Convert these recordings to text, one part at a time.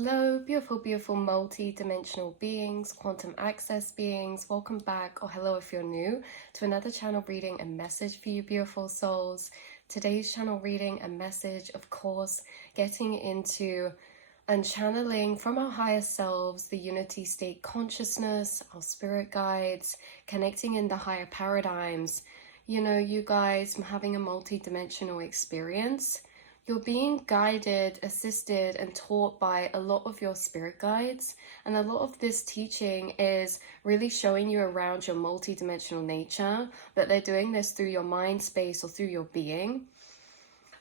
Hello, beautiful, beautiful multi-dimensional beings, quantum access beings. Welcome back, or hello if you're new, to another channel reading and message for you, beautiful souls. Today's channel reading and message, of course, getting into and channeling from our higher selves, the unity state consciousness, our spirit guides, connecting in the higher paradigms. You know, you guys having a multi-dimensional experience. You're being guided, assisted, and taught by a lot of your spirit guides. And a lot of this teaching is really showing you around your multidimensional nature, that they're doing this through your mind space or through your being.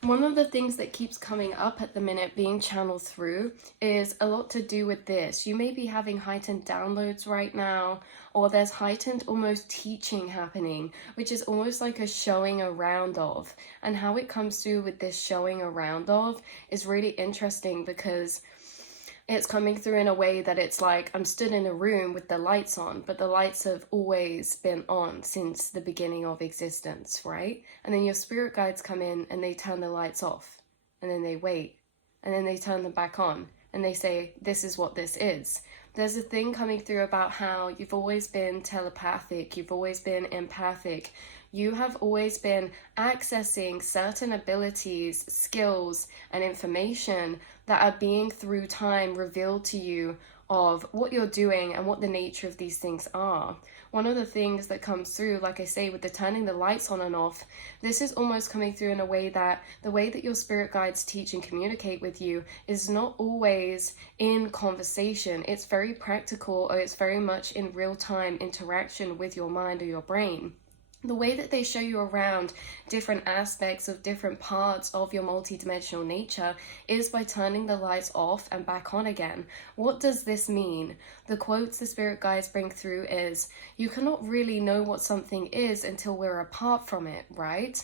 One of the things that keeps coming up at the minute being channeled through is a lot to do with this. You may be having heightened downloads right now, or there's heightened almost teaching happening, which is almost like a showing around of. And how it comes through with this showing around of is really interesting because it's coming through in a way that it's like I'm stood in a room with the lights on, but the lights have always been on since the beginning of existence, right? And then your spirit guides come in and they turn the lights off, and then they wait, and then they turn them back on, and they say, this is what this is. There's a thing coming through about how you've always been telepathic, you've always been empathic, you have always been accessing certain abilities, skills, and information that are being through time revealed to you of what you're doing and what the nature of these things are. One of the things that comes through, like I say, with the turning the lights on and off, this is almost coming through in a way that the way that your spirit guides teach and communicate with you is not always in conversation. It's very practical, or it's very much in real-time interaction with your mind or your brain. The way that they show you around different aspects of different parts of your multidimensional nature is by turning the lights off and back on again. What does this mean? The quotes the spirit guides bring through is, you cannot really know what something is until we're apart from it, right?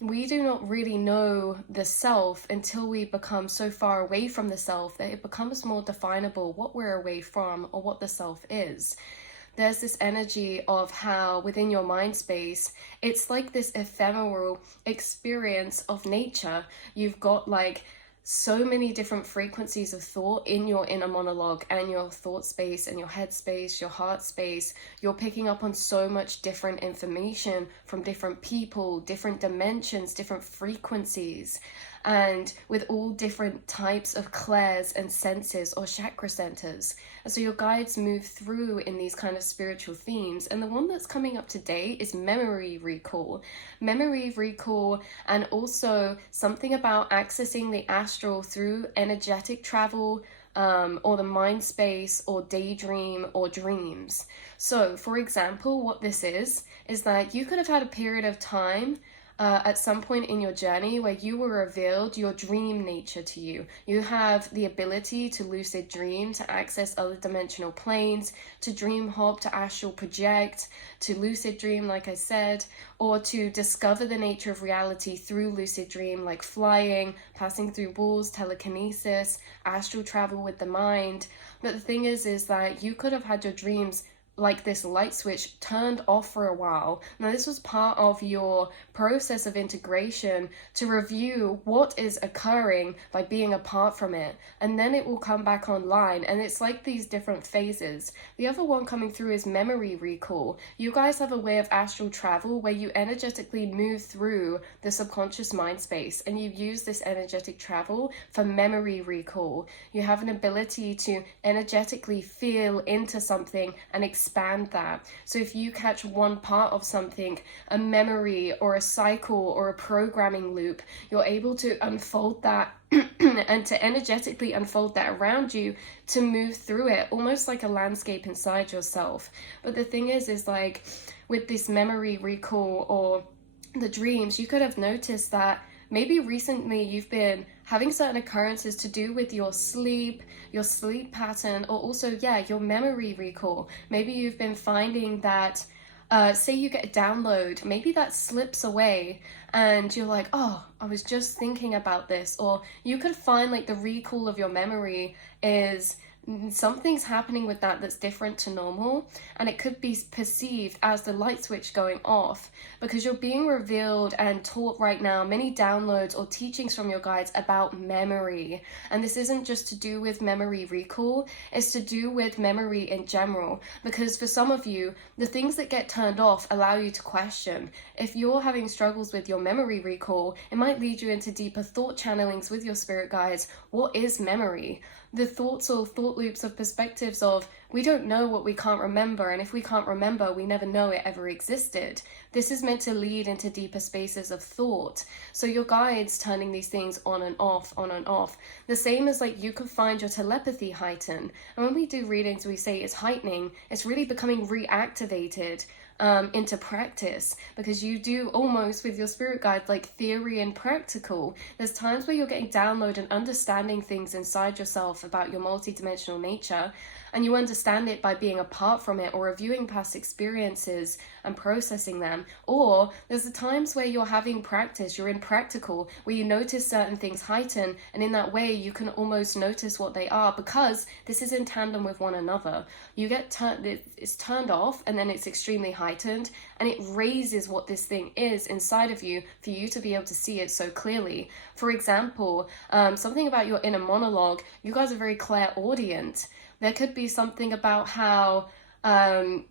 We do not really know the self until we become so far away from the self that it becomes more definable what we're away from or what the self is. There's this energy of how within your mind space, it's like this ephemeral experience of nature. You've got like so many different frequencies of thought in your inner monologue and your thought space and your head space, your heart space. You're picking up on so much different information from different people, different dimensions, different frequencies, and with all different types of clairs and senses or chakra centers. And so your guides move through in these kind of spiritual themes. And the one that's coming up today is memory recall. Memory recall, and also something about accessing the astral through energetic travel, or the mind space, or daydream, or dreams. So, for example, what this is that you could have had a period of time at some point in your journey where you were revealed your dream nature to you. You have the ability to lucid dream, to access other dimensional planes, to dream hop, to astral project, to lucid dream, like I said, or to discover the nature of reality through lucid dream, like flying, passing through walls, telekinesis, astral travel with the mind. But the thing is that you could have had your dreams like this light switch turned off for a while. Now, this was part of your process of integration to review what is occurring by being apart from it, and then it will come back online. And it's like these different phases. The other one coming through is memory recall. You guys have a way of astral travel where you energetically move through the subconscious mind space, and you use this energetic travel for memory recall. You have an ability to energetically feel into something and expand that. So if you catch one part of something, a memory or a cycle or a programming loop, you're able to unfold that and to energetically unfold that around you to move through it, almost like a landscape inside yourself. But the thing is like with this memory recall or the dreams, you could have noticed that maybe recently you've been having certain occurrences to do with your sleep pattern, or also, your memory recall. Maybe you've been finding that, say you get a download, maybe that slips away and you're like, oh, I was just thinking about this. Or you could find like the recall of your memory is something's happening with that that's different to normal, and it could be perceived as the light switch going off, because you're being revealed and taught right now many downloads or teachings from your guides about memory. And this isn't just to do with memory recall, it's to do with memory in general, because for some of you, the things that get turned off allow you to question. If you're having struggles with your memory recall, it might lead you into deeper thought channelings with your spirit guides. What is memory? The thoughts or thought loops of perspectives of, we don't know what we can't remember, and if we can't remember, we never know it ever existed. This is meant to lead into deeper spaces of thought. So your guides turning these things on and off, on and off. The same as like you could find your telepathy heighten. And when we do readings, we say it's heightening, it's really becoming reactivated into practice, because you do almost with your spirit guide like theory and practical. There's times where you're getting download and understanding things inside yourself about your multidimensional nature, and you understand it by being apart from it or reviewing past experiences and processing them. Or there's the times where you're having practice, you're in practical, where you notice certain things heighten, and in that way you can almost notice what they are, because this is in tandem with one another. You get it's turned off, and then it's extremely heightened, and it raises what this thing is inside of you for you to be able to see it so clearly. For example, something about your inner monologue, you guys are very clairaudient. There could be something about how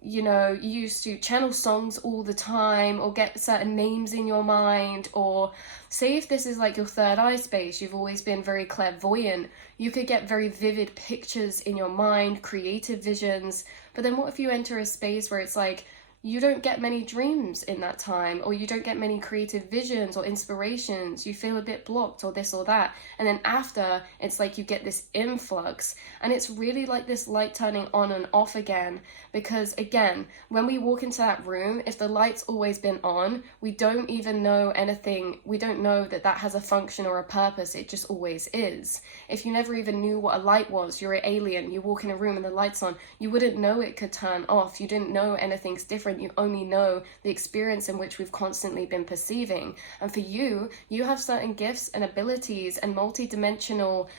you know, you used to channel songs all the time, or get certain names in your mind, or say if this is like your third eye space, you've always been very clairvoyant, you could get very vivid pictures in your mind, creative visions. But then what if you enter a space where it's like, you don't get many dreams in that time, or you don't get many creative visions or inspirations, you feel a bit blocked or this or that, and then after it's like you get this influx, and it's really like this light turning on and off again. Because again, when we walk into that room, if the light's always been on, we don't even know anything, we don't know that that has a function or a purpose, it just always is. If you never even knew what a light was, you're an alien, you walk in a room and the light's on, you wouldn't know it could turn off, you didn't know anything's different, you only know the experience in which we've constantly been perceiving. And for you, you have certain gifts and abilities and multi-dimensional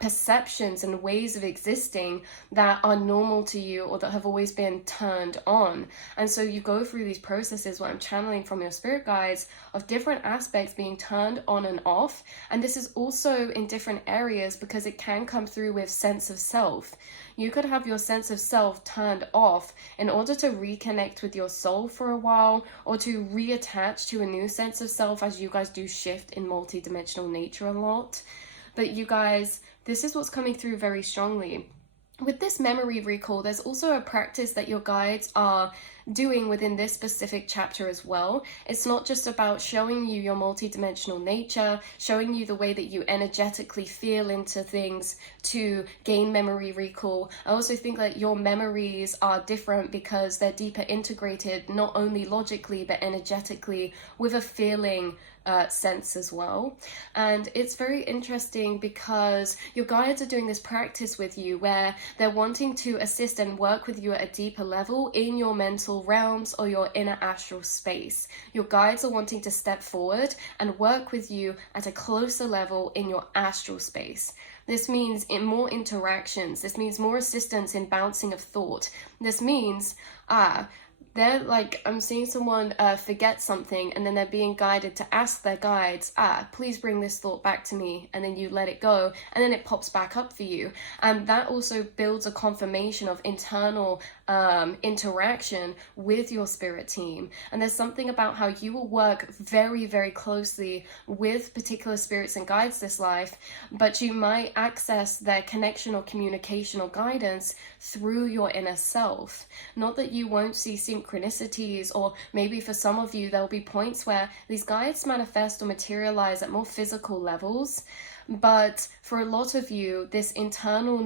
perceptions and ways of existing that are normal to you, or that have always been turned on. And so you go through these processes, what I'm channeling from your spirit guides, of different aspects being turned on and off. And this is also in different areas, because it can come through with sense of self. You could have your sense of self turned off in order to reconnect with your soul for a while, or to reattach to a new sense of self, as you guys do shift in multi-dimensional nature a lot. But you guys, this is what's coming through very strongly. With this memory recall, there's also a practice that your guides are doing within this specific chapter as well. It's not just about showing you your multidimensional nature, showing you the way that you energetically feel into things to gain memory recall. I also think that your memories are different because they're deeper integrated, not only logically, but energetically, with a feeling sense as well. And it's very interesting because your guides are doing this practice with you where they're wanting to assist and work with you at a deeper level in your mental realms or your inner astral space. Your guides are wanting to step forward and work with you at a closer level in your astral space. This means more interactions. This means more assistance in bouncing of thought. This means, they're like, I'm seeing someone forget something, and then they're being guided to ask their guides, please bring this thought back to me, and then you let it go, and then it pops back up for you. And that also builds a confirmation of internal interaction with your spirit team. And there's something about how you will work very, very closely with particular spirits and guides this life, but you might access their connection or communication or guidance through your inner self. Not that you won't see synchronicities, or maybe for some of you there'll be points where these guides manifest or materialize at more physical levels. But for a lot of you, this internal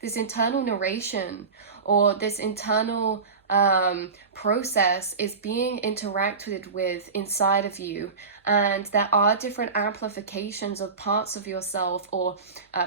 this internal narration, or this internal process is being interacted with inside of you, and there are different amplifications of parts of yourself or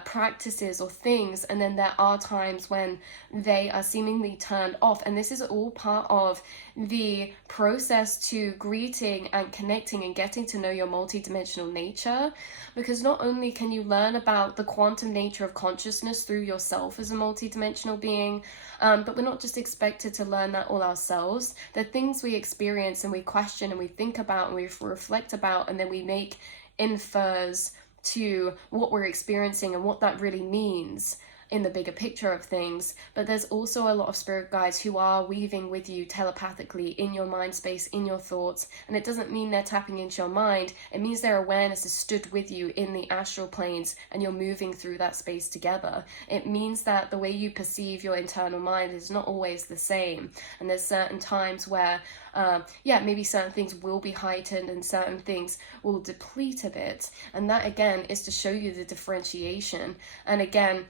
practices or things, and then there are times when they are seemingly turned off, and this is all part of the process to greeting and connecting and getting to know your multidimensional nature. Because not only can you learn about the quantum nature of consciousness through yourself as a multidimensional being, but we're not just expected to learn that all ourselves. The things we experience and we question and we think about and we reflect about, and then we make infers to what we're experiencing and what that really means in the bigger picture of things. But there's also a lot of spirit guides who are weaving with you telepathically in your mind space, in your thoughts. And it doesn't mean they're tapping into your mind. It means their awareness is stood with you in the astral planes and you're moving through that space together. It means that the way you perceive your internal mind is not always the same. And there's certain times where maybe certain things will be heightened and certain things will deplete a bit. And that again is to show you the differentiation. And again,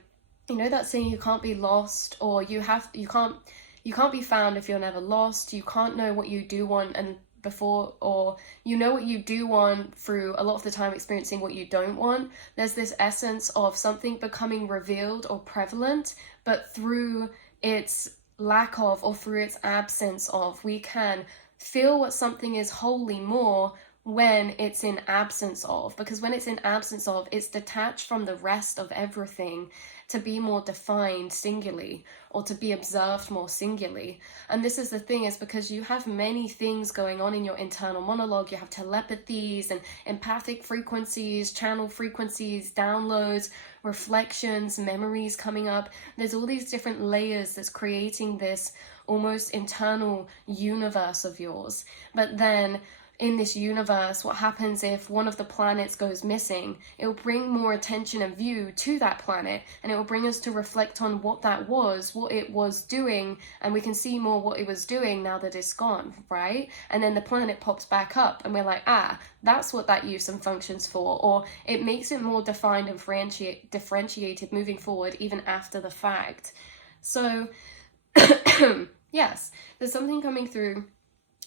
you know that saying, you can't be lost, or you can't be found if you're never lost. You can't know what you do want and before, or you know what you do want through a lot of the time experiencing what you don't want. There's this essence of something becoming revealed or prevalent, but through its lack of or through its absence of, we can feel what something is wholly more when it's in absence of, because when it's in absence of, it's detached from the rest of everything to be more defined singularly, or to be observed more singularly. And this is the thing, is because you have many things going on in your internal monologue. You have telepathies and empathic frequencies, channel frequencies, downloads, reflections, memories coming up. There's all these different layers that's creating this almost internal universe of yours. But then in this universe, what happens if one of the planets goes missing? It will bring more attention and view to that planet, and it will bring us to reflect on what that was, what it was doing, and we can see more what it was doing now that it's gone, right? And then the planet pops back up and we're like, that's what that use and functions for. Or it makes it more defined and differentiated moving forward, even after the fact. So yes, there's something coming through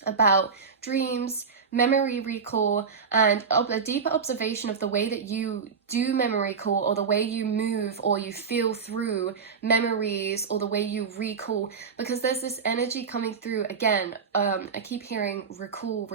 about dreams, memory recall, and a deeper observation of the way that you do memory recall, or the way you move or you feel through memories, or the way you recall, because there's this energy coming through again. I keep hearing recall.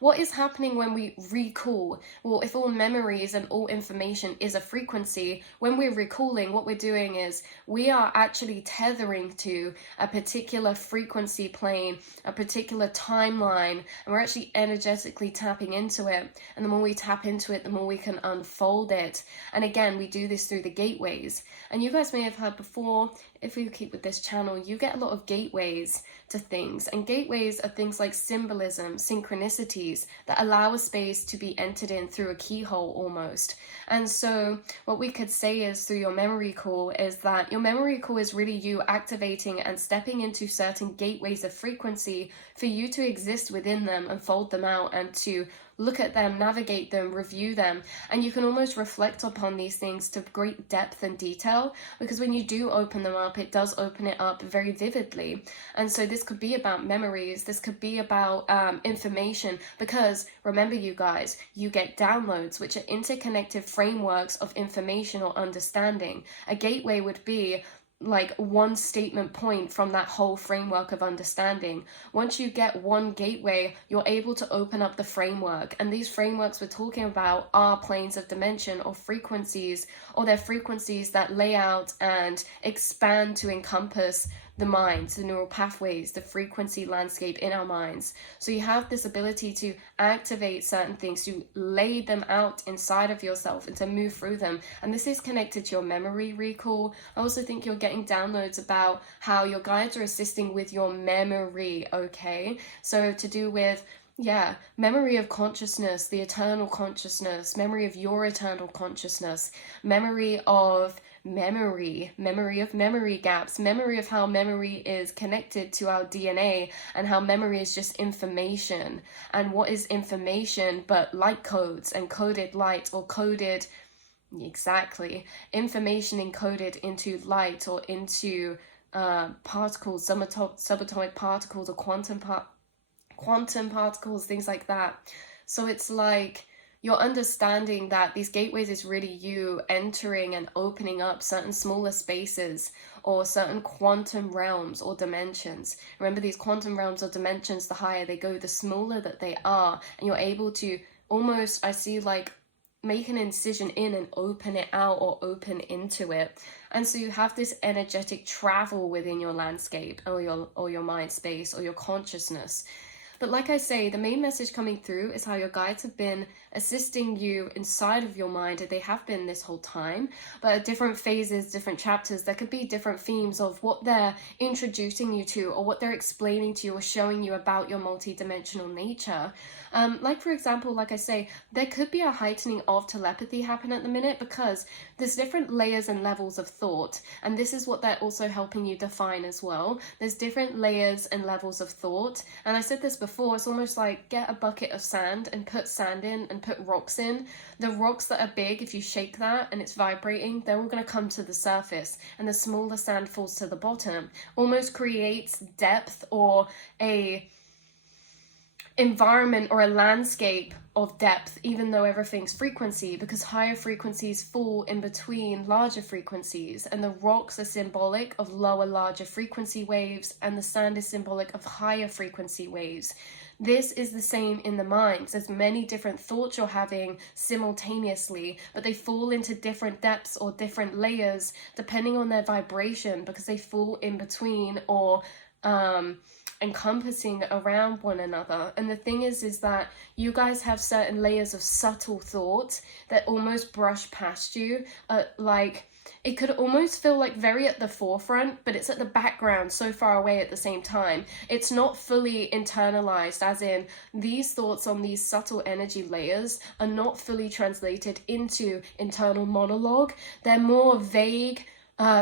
What is happening when we recall? Well, if all memories and all information is a frequency, when we're recalling, what we're doing is we are actually tethering to a particular frequency plane, a particular timeline, and we're actually energetically tapping into it. And the more we tap into it, the more we can unfold it. And again, we do this through the gateways. And you guys may have heard before, if you keep with this channel, you get a lot of gateways to things. And gateways are things like symbolism, synchronicities that allow a space to be entered in through a keyhole almost. And so what we could say is, through your memory call, is that your memory call is really you activating and stepping into certain gateways of frequency for you to exist within them and fold them out, and to look at them, navigate them, review them. And you can almost reflect upon these things to great depth and detail, because when you do open them up, it does open it up very vividly. And so this could be about memories, this could be about information, because remember, you guys, you get downloads, which are interconnected frameworks of information or understanding. A gateway would be like one statement point from that whole framework of understanding. Once you get one gateway, you're able to open up the framework. And these frameworks we're talking about are planes of dimension or frequencies, or they're frequencies that lay out and expand to encompass the minds, the neural pathways, the frequency landscape in our minds. So you have this ability to activate certain things, to lay them out inside of yourself and to move through them. And this is connected to your memory recall. I also think you're getting downloads about how your guides are assisting with your memory, okay? So to do with memory of consciousness, the eternal consciousness, memory of your eternal consciousness, memory of memory of memory gaps, memory of how memory is connected to our DNA, and how memory is just information. And what is information but light codes and coded light, or coded, exactly, information encoded into light or into particles, subatomic particles, or quantum particles, things like that. So it's like you're understanding that these gateways is really you entering and opening up certain smaller spaces or certain quantum realms or dimensions. Remember, these quantum realms or dimensions, the higher they go, the smaller that they are, and you're able to almost, I see, like make an incision in and open it out or open into it. And so you have this energetic travel within your landscape or your mind space or your consciousness. But like I say, the main message coming through is how your guides have been assisting you inside of your mind. They have been this whole time, but at different phases, different chapters, there could be different themes of what they're introducing you to or what they're explaining to you or showing you about your multidimensional nature. Like for example, like I say, there could be a heightening of telepathy happen at the minute because there's different layers and levels of thought, and this is what they're also helping you define as well. There's different layers and levels of thought, and I said this before, it's almost like get a bucket of sand and put sand in and put rocks in. The rocks that are big, if you shake that and it's vibrating, they're all going to come to the surface, and the smaller sand falls to the bottom. Almost creates depth or a environment or a landscape of depth, even though everything's frequency, because higher frequencies fall in between larger frequencies, and the rocks are symbolic of lower, larger frequency waves, and the sand is symbolic of higher frequency waves. This is the same in the minds. There's many different thoughts you're having simultaneously, but they fall into different depths or different layers depending on their vibration, because they fall in between or encompassing around one another. And the thing is that you guys have certain layers of subtle thought that almost brush past you, like it could almost feel like very at the forefront, but it's at the background, so far away at the same time. It's not fully internalized, as in these thoughts on these subtle energy layers are not fully translated into internal monologue. They're more vague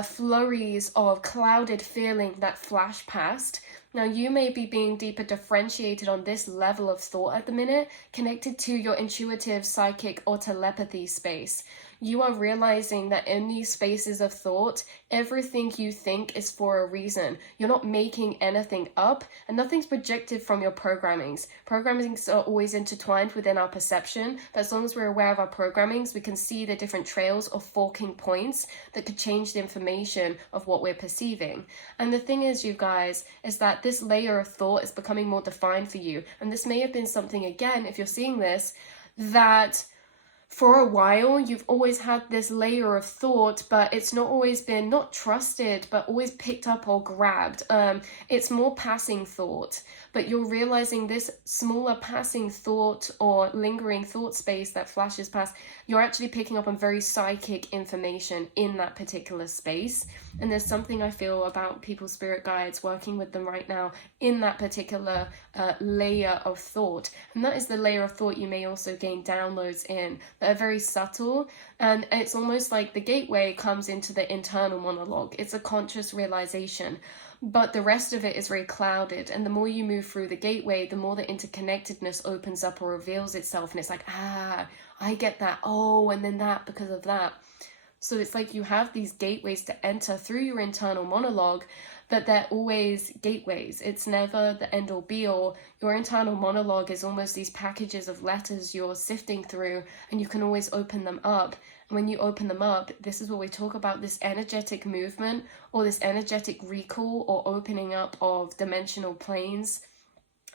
flurries of clouded feeling that flash past. Now, you may be being deeper differentiated on this level of thought at the minute, connected to your intuitive, psychic, or telepathy space. You are realizing that in these spaces of thought, everything you think is for a reason. You're not making anything up, and nothing's projected from your programmings. Programmings are always intertwined within our perception, but as long as we're aware of our programmings, we can see the different trails or forking points that could change the information of what we're perceiving. And the thing is, you guys, is that this layer of thought is becoming more defined for you. And this may have been something, again, if you're seeing this, that for a while you've always had this layer of thought, but it's not always been not trusted, but always picked up or grabbed. It's more passing thought, but you're realizing this smaller passing thought or lingering thought space that flashes past, you're actually picking up on very psychic information in that particular space. And there's something I feel about people's spirit guides working with them right now in that particular layer of thought. And that is the layer of thought you may also gain downloads in that are very subtle. And it's almost like the gateway comes into the internal monologue. It's a conscious realization, but the rest of it is very clouded. And the more you move through the gateway, the more the interconnectedness opens up or reveals itself. And it's like, I get that. Oh, and then that because of that. So it's like you have these gateways to enter through your internal monologue, but they're always gateways. It's never the end all be all. Your internal monologue is almost these packages of letters you're sifting through, and you can always open them up. And when you open them up, this is what we talk about, this energetic movement or this energetic recall or opening up of dimensional planes.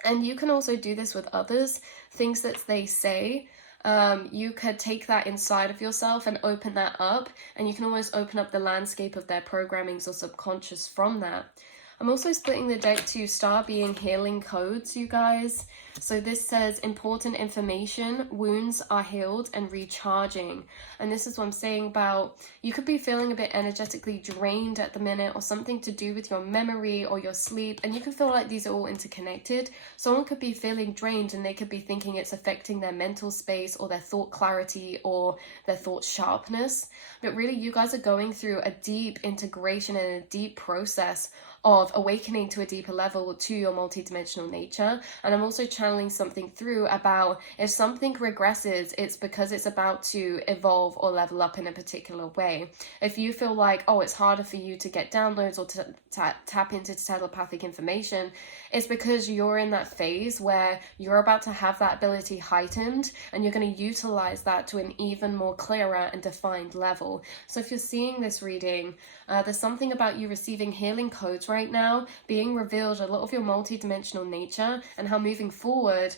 And you can also do this with others, things that they say. You could take that inside of yourself and open that up, and you can almost open up the landscape of their programmings or subconscious from that. I'm also splitting the deck to star being healing codes, you guys. So this says important information, wounds are healed and recharging. And this is what I'm saying about, you could be feeling a bit energetically drained at the minute, or something to do with your memory or your sleep. And you can feel like these are all interconnected. Someone could be feeling drained and they could be thinking it's affecting their mental space or their thought clarity or their thought sharpness. But really, you guys are going through a deep integration and a deep process of awakening to a deeper level to your multidimensional nature. And I'm also channeling something through about if something regresses, it's because it's about to evolve or level up in a particular way. If you feel like, oh, it's harder for you to get downloads or to tap into telepathic information, it's because you're in that phase where you're about to have that ability heightened, and you're going to utilize that to an even more clearer and defined level. So if you're seeing this reading, there's something about you receiving healing codes right now, being revealed a lot of your multidimensional nature, and how moving forward,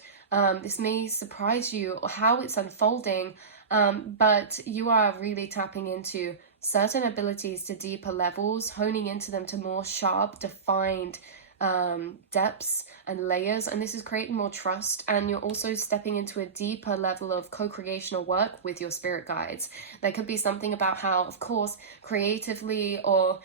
this may surprise you or how it's unfolding, but you are really tapping into certain abilities to deeper levels, honing into them to more sharp, defined depths and layers, and this is creating more trust, and you're also stepping into a deeper level of co-creational work with your spirit guides. There could be something about how, of course, creatively or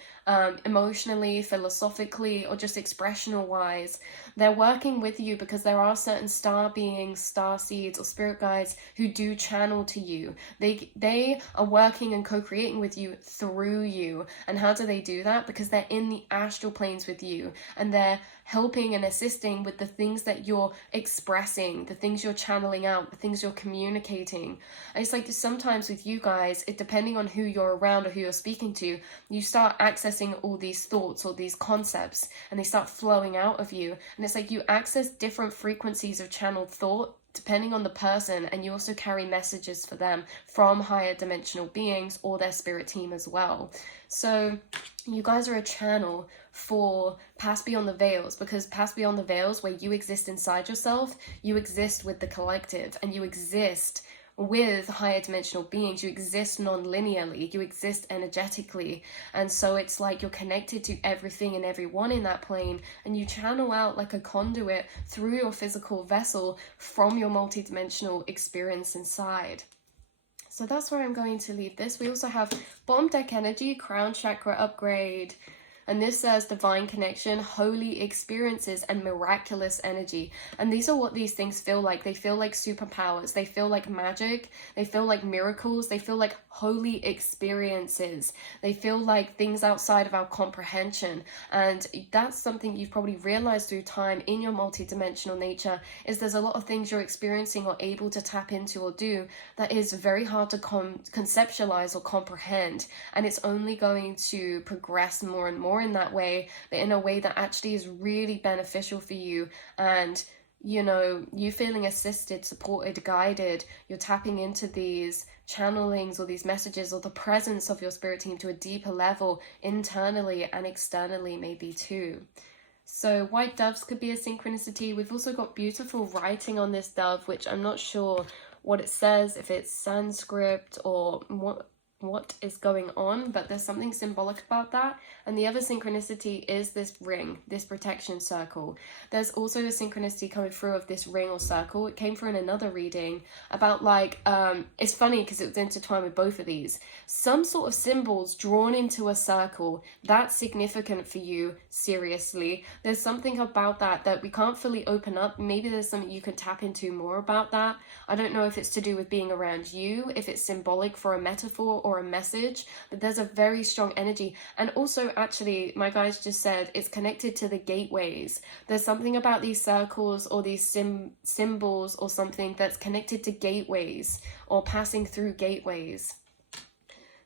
emotionally, philosophically, or just expressional wise, they're working with you, because there are certain star beings, star seeds, or spirit guides who do channel to you. They are working and co-creating with you through you. And how do they do that? Because they're in the astral planes with you, and they're helping and assisting with the things that you're expressing, the things you're channeling out, the things you're communicating. And it's like sometimes with you guys, it depending on who you're around or who you're speaking to, you start accessing all these thoughts or these concepts, and they start flowing out of you. And it's like you access different frequencies of channeled thought depending on the person, and you also carry messages for them from higher dimensional beings or their spirit team as well. So you guys are a channel for Pass Beyond the Veils, because Pass Beyond the Veils, where you exist inside yourself, you exist with the collective, and you exist with higher dimensional beings. You exist non-linearly, you exist energetically, and so it's like you're connected to everything and everyone in that plane, and you channel out like a conduit through your physical vessel from your multidimensional experience inside. So that's where I'm going to leave this. We also have bottom deck energy, crown chakra upgrade. And this says divine connection, holy experiences, and miraculous energy. And these are what these things feel like. They feel like superpowers. They feel like magic. They feel like miracles. They feel like holy experiences. They feel like things outside of our comprehension. And that's something you've probably realized through time in your multidimensional nature, is there's a lot of things you're experiencing or able to tap into or do that is very hard to conceptualize or comprehend. And it's only going to progress more and more in that way, but in a way that actually is really beneficial for you. And you know, you feeling assisted, supported, guided, you're tapping into these channelings or these messages or the presence of your spirit team to a deeper level internally and externally maybe too. So white doves could be a synchronicity. We've also got beautiful writing on this dove, which I'm not sure what it says, if it's Sanskrit or what is going on, but there's something symbolic about that. And the other synchronicity is this ring, this protection circle. There's also a synchronicity coming through of this ring or circle. It came through in another reading about like it's funny because it was intertwined with both of these, some sort of symbols drawn into a circle. That's significant for you. Seriously, there's something about that we can't fully open up. Maybe there's something you can tap into more about that. I don't know if it's to do with being around you, if it's symbolic for a metaphor or a message, but there's a very strong energy. And also, actually, my guys just said it's connected to the gateways. There's something about these circles or these symbols or something that's connected to gateways or passing through gateways.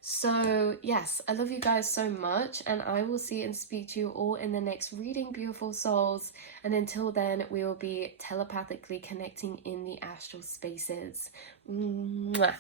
So yes, I love you guys so much, and I will see and speak to you all in the next reading, beautiful souls. And until then, we will be telepathically connecting in the astral spaces. Mwah.